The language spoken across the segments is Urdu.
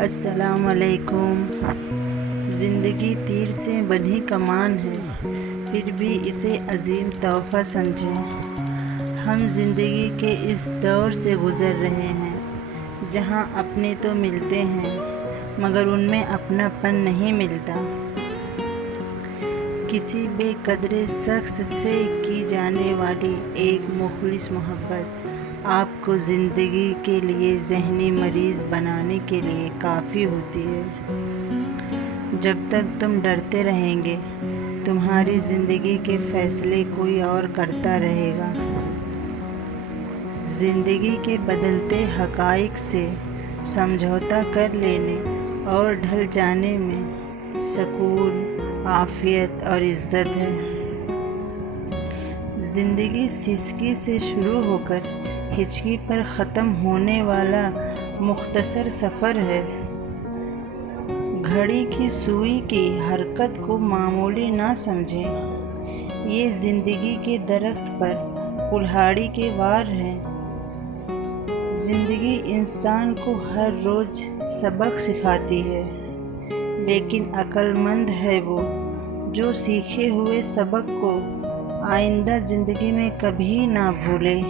السلام علیکم۔ زندگی تیر سے بندھی کمان ہے، پھر بھی اسے عظیم تحفہ سمجھیں۔ ہم زندگی کے اس دور سے گزر رہے ہیں جہاں اپنے تو ملتے ہیں مگر ان میں اپنا پن نہیں ملتا۔ کسی بے قدر شخص سے کی جانے والی ایک مخلص محبت آپ کو زندگی کے لیے ذہنی مریض بنانے کے لیے کافی ہوتی ہے۔ جب تک تم ڈرتے رہیں گے تمہاری زندگی کے فیصلے کوئی اور کرتا رہے گا۔ زندگی کے بدلتے حقائق سے سمجھوتا کر لینے اور ڈھل جانے میں سکون، عافیت اور عزت ہے۔ زندگی سسکی سے شروع ہو کر ہچکی پر ختم ہونے والا مختصر سفر ہے۔ گھڑی کی سوئی کی حرکت کو معمولی نہ سمجھیں، یہ زندگی کے درخت پر کلہاڑی کے وار ہے۔ زندگی انسان کو ہر روز سبق سکھاتی ہے، لیکن عقل مند ہے وہ جو سیکھے ہوئے سبق کو آئندہ زندگی میں کبھی نہ بھولے۔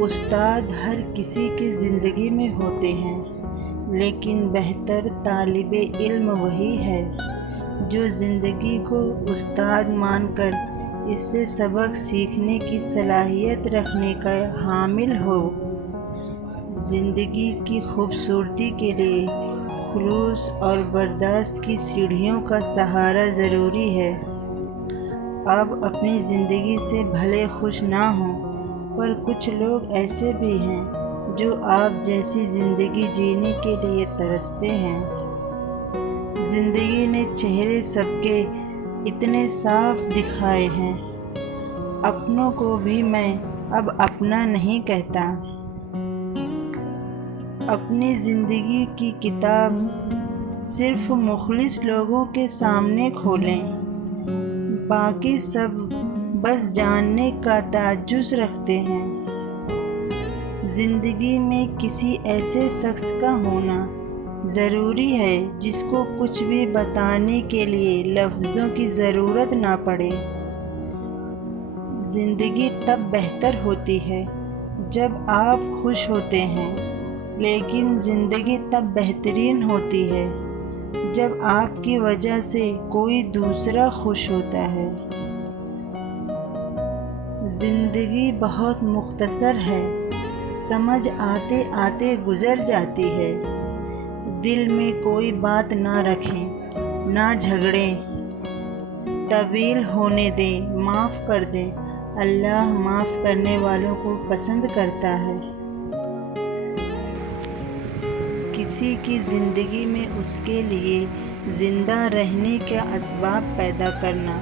استاد ہر کسی کی زندگی میں ہوتے ہیں، لیکن بہتر طالب علم وہی ہے جو زندگی کو استاد مان کر اس سے سبق سیکھنے کی صلاحیت رکھنے کا حامل ہو۔ زندگی کی خوبصورتی کے لیے خلوص اور برداشت کی سیڑھیوں کا سہارا ضروری ہے۔ آپ اپنی زندگی سے بھلے خوش نہ ہوں، پر کچھ لوگ ایسے بھی ہیں جو آپ جیسی زندگی جینے کے لیے ترستے ہیں۔ زندگی نے چہرے سب کے اتنے صاف دکھائے ہیں، اپنوں کو بھی میں اب اپنا نہیں کہتا۔ اپنی زندگی کی کتاب صرف مخلص لوگوں کے سامنے کھولیں، باقی سب بس جاننے کا تعجز رکھتے ہیں۔ زندگی میں کسی ایسے شخص کا ہونا ضروری ہے جس کو کچھ بھی بتانے کے لیے لفظوں کی ضرورت نہ پڑے۔ زندگی تب بہتر ہوتی ہے جب آپ خوش ہوتے ہیں، لیکن زندگی تب بہترین ہوتی ہے جب آپ کی وجہ سے کوئی دوسرا خوش ہوتا ہے۔ زندگی بہت مختصر ہے، سمجھ آتے آتے گزر جاتی ہے۔ دل میں کوئی بات نہ رکھیں، نہ جھگڑیں، طویل ہونے دیں، معاف کر دیں۔ اللہ معاف کرنے والوں کو پسند کرتا ہے۔ کسی کی زندگی میں اس کے لیے زندہ رہنے کا اسباب پیدا کرنا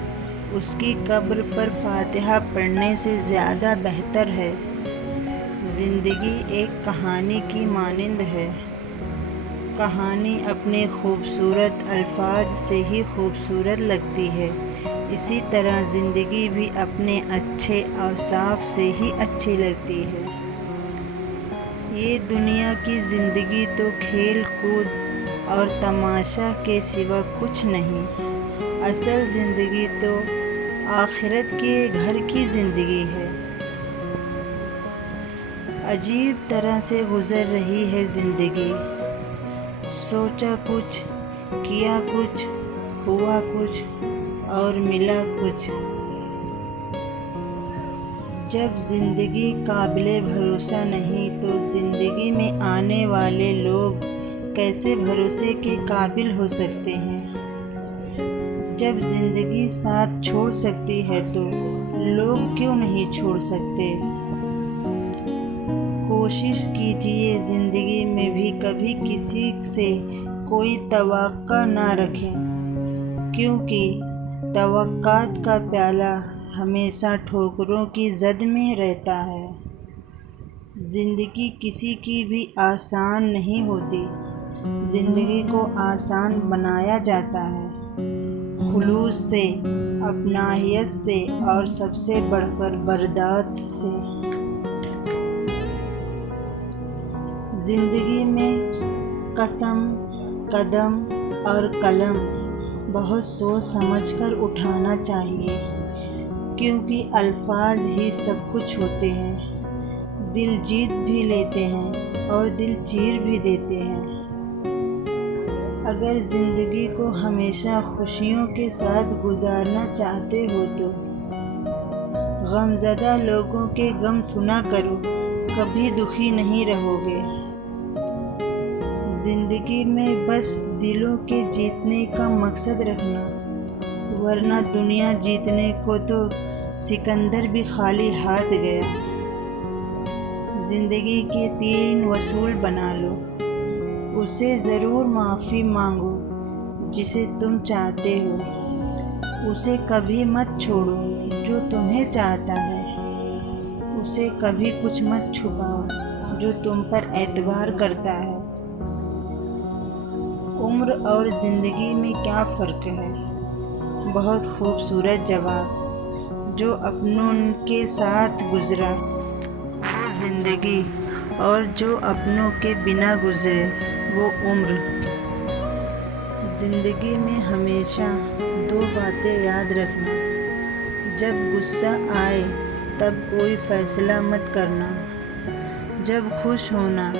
اس کی قبر پر فاتحہ پڑھنے سے زیادہ بہتر ہے۔ زندگی ایک کہانی کی مانند ہے۔ کہانی اپنے خوبصورت الفاظ سے ہی خوبصورت لگتی ہے، اسی طرح زندگی بھی اپنے اچھے اوصاف سے ہی اچھی لگتی ہے۔ یہ دنیا کی زندگی تو کھیل کود اور تماشا کے سوا کچھ نہیں، اصل زندگی تو آخرت کے گھر کی زندگی ہے۔ عجیب طرح سے گزر رہی ہے زندگی، سوچا کچھ، کیا کچھ، ہوا کچھ اور ملا کچھ۔ جب زندگی قابل بھروسہ نہیں تو زندگی میں آنے والے لوگ کیسے بھروسے کے قابل ہو سکتے ہیں؟ جب زندگی ساتھ چھوڑ سکتی ہے تو لوگ کیوں نہیں چھوڑ سکتے؟ کوشش کیجیے زندگی میں بھی کبھی کسی سے کوئی توقع نہ رکھیں، کیونکہ توقعات کا پیالہ ہمیشہ ٹھوکروں کی زد میں رہتا ہے۔ زندگی کسی کی بھی آسان نہیں ہوتی، زندگی کو آسان بنایا جاتا ہے خلوص سے، اپنائیت سے اور سب سے بڑھ کر برداشت سے۔ زندگی میں قسم، قدم اور قلم بہت سوچ سمجھ کر اٹھانا چاہیے، کیونکہ الفاظ ہی سب کچھ ہوتے ہیں۔ دل جیت بھی لیتے ہیں اور دل چیر بھی دیتے ہیں۔ اگر زندگی کو ہمیشہ خوشیوں کے ساتھ گزارنا چاہتے ہو تو غم زدہ لوگوں کے غم سنا کرو، کبھی دکھی نہیں رہو گے۔ زندگی میں بس دلوں کے جیتنے کا مقصد رکھنا، ورنہ دنیا جیتنے کو تو سکندر بھی خالی ہاتھ گیا۔ زندگی کے 3 اصول بنا لو، اسے ضرور معافی مانگو جسے تم چاہتے ہو، اسے کبھی مت چھوڑو جو تمہیں چاہتا ہے، اسے کبھی کچھ مت چھپاؤ جو تم پر اعتبار کرتا ہے۔ عمر اور زندگی میں کیا فرق ہے؟ بہت خوبصورت جواب۔ جو اپنوں کے ساتھ گزرا وہ زندگی، اور جو اپنوں کے بنا گزرے وہ عمر۔ زندگی میں ہمیشہ 2 باتیں یاد رکھنا: جب غصہ آئے تب کوئی فیصلہ مت کرنا، جب خوش ہونا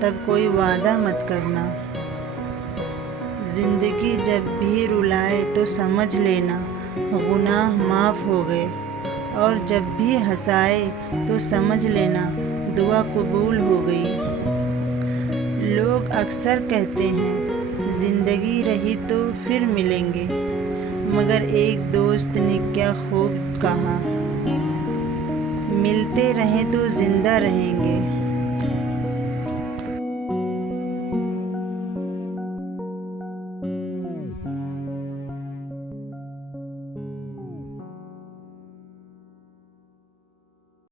تب کوئی وعدہ مت کرنا۔ زندگی جب بھی رلائے تو سمجھ لینا گناہ معاف ہو گئے، اور جب بھی ہنسائے تو سمجھ لینا دعا قبول ہو گئی۔ لوگ اکثر کہتے ہیں زندگی رہی تو پھر ملیں گے، مگر ایک دوست نے کیا خوب کہا، ملتے رہیں تو زندہ رہیں گے۔